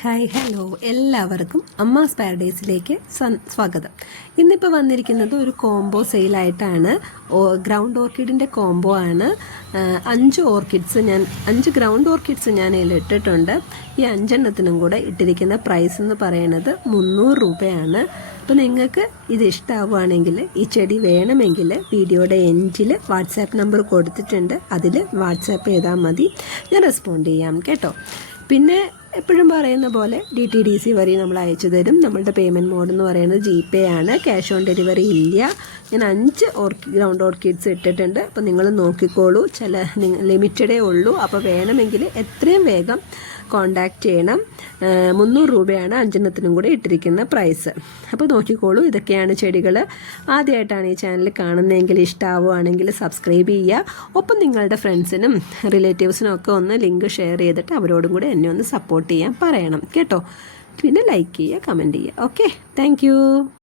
Hi hello എല്ലാവർക്കും അമ്മാസ് പാരഡൈസിലേക്ക് സ്വാഗതം. ഇന്നിപ്പോൾ വന്നിരിക്കുന്നത് ഒരു കോംബോ സെയിലായിട്ടാണ്. ഗ്രൗണ്ട് ഓർക്കിഡിൻ്റെ കോംബോ ആണ്. 5 ഗ്രൗണ്ട് ഓർക്കിഡ്സ് ഞാൻ ഇതിൽ ഇട്ടിട്ടുണ്ട്. ഈ 5 കൂടെ ഇട്ടിരിക്കുന്ന പ്രൈസ് എന്ന് പറയുന്നത് 300 രൂപയാണ്. അപ്പോൾ നിങ്ങൾക്ക് ഇത് ഇഷ്ടമാവുകയാണെങ്കിൽ, ഈ ചെടി വേണമെങ്കിൽ വീഡിയോയുടെ എൻഡിൽ വാട്സാപ്പ് നമ്പർ കൊടുത്തിട്ടുണ്ട്. അതിൽ വാട്സാപ്പ് ചെയ്താൽ മതി, ഞാൻ റെസ്പോണ്ട് ചെയ്യാം കേട്ടോ. പിന്നെ എപ്പോഴും പറയുന്ന പോലെ DTDC വഴി നമ്മൾ അയച്ചു തരും. നമ്മളുടെ പേയ്മെൻറ്റ് മോഡ് എന്ന് പറയുന്നത് GPay ആണ്. ക്യാഷ് ഓൺ ഡെലിവറി ഇല്ല. ഞാൻ 5 ഗ്രൗണ്ട് ഓർക്കിഡ്സ് ഇട്ടിട്ടുണ്ട്. അപ്പോൾ നിങ്ങൾ നോക്കിക്കോളൂ. ലിമിറ്റഡേ ഉള്ളൂ. അപ്പോൾ വേണമെങ്കിൽ എത്രയും വേഗം കോണ്ടാക്റ്റ് ചെയ്യണം. 300 രൂപയാണ് 5 കൂടെ ഇട്ടിരിക്കുന്ന പ്രൈസ്. അപ്പോൾ നോക്കിക്കോളൂ. ഇതൊക്കെയാണ് ചെടികൾ. ആദ്യമായിട്ടാണ് ഈ ചാനൽ കാണുന്നതെങ്കിൽ, ഇഷ്ടമാവുകയാണെങ്കിൽ സബ്സ്ക്രൈബ് ചെയ്യുക. ഒപ്പം നിങ്ങളുടെ ഫ്രണ്ട്സിനും റിലേറ്റീവ്സിനും ഒക്കെ ഒന്ന് ലിങ്ക് ഷെയർ ചെയ്തിട്ട് അവരോടും കൂടെ എന്നെ ഒന്ന് സപ്പോർട്ട് ചെയ്യാൻ പറയണം കേട്ടോ. പിന്നെ ലൈക്ക് ചെയ്യുക, കമൻറ്റ് ചെയ്യുക. Okay, thank